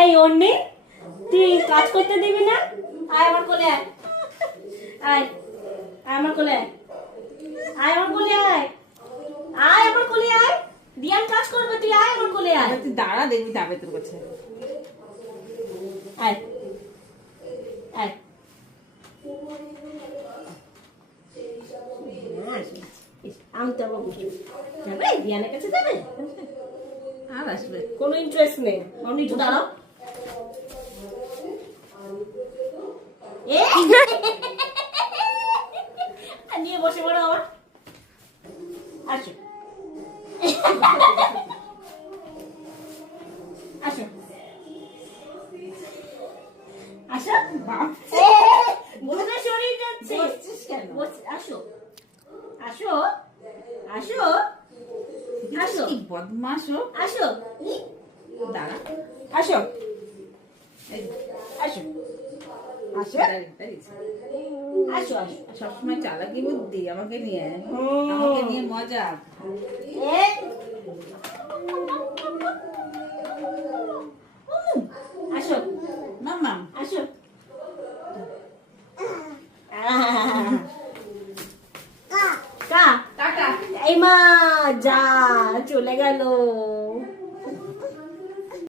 এই অন্যি, তুই কাজ করতে দিবি না? আয় আমার কোলে আয়, আয় আমার কোলে আয়, আয় আমার কোলে আয়, আয় আমার কোলে আয়। দিয়ান কাজ করবে, তুই আয় আমার কোলে আয়। তুই দাঁড়া, দেখবি যাবে তোর কাছে। আয় আয়। আমি তো যাবে, দিয়ানের কাছে যাবে, আর আসবে কোনো ইন্টারেস্ট নেই। অন্য একটু দাঁড়াও। নিয়ে বসে পড়ো আমার। আসো আসো আসো। বসে শরীর যাচ্ছে। বসছিস কেন? আসো আসো আসো আসো কি বদমাশ ও। আসো দাঁড়া, আসো এই আসো আসো দাঁড়িয়েছে। আসো আসো। সবসময় চালাকি বুদ্ধি আমাকে নিয়ে, হুম। আমাকে নিয়ে মজা। এই। আসো মাম্মা আসো। কা টাটা। এই মা যা চলে গেল।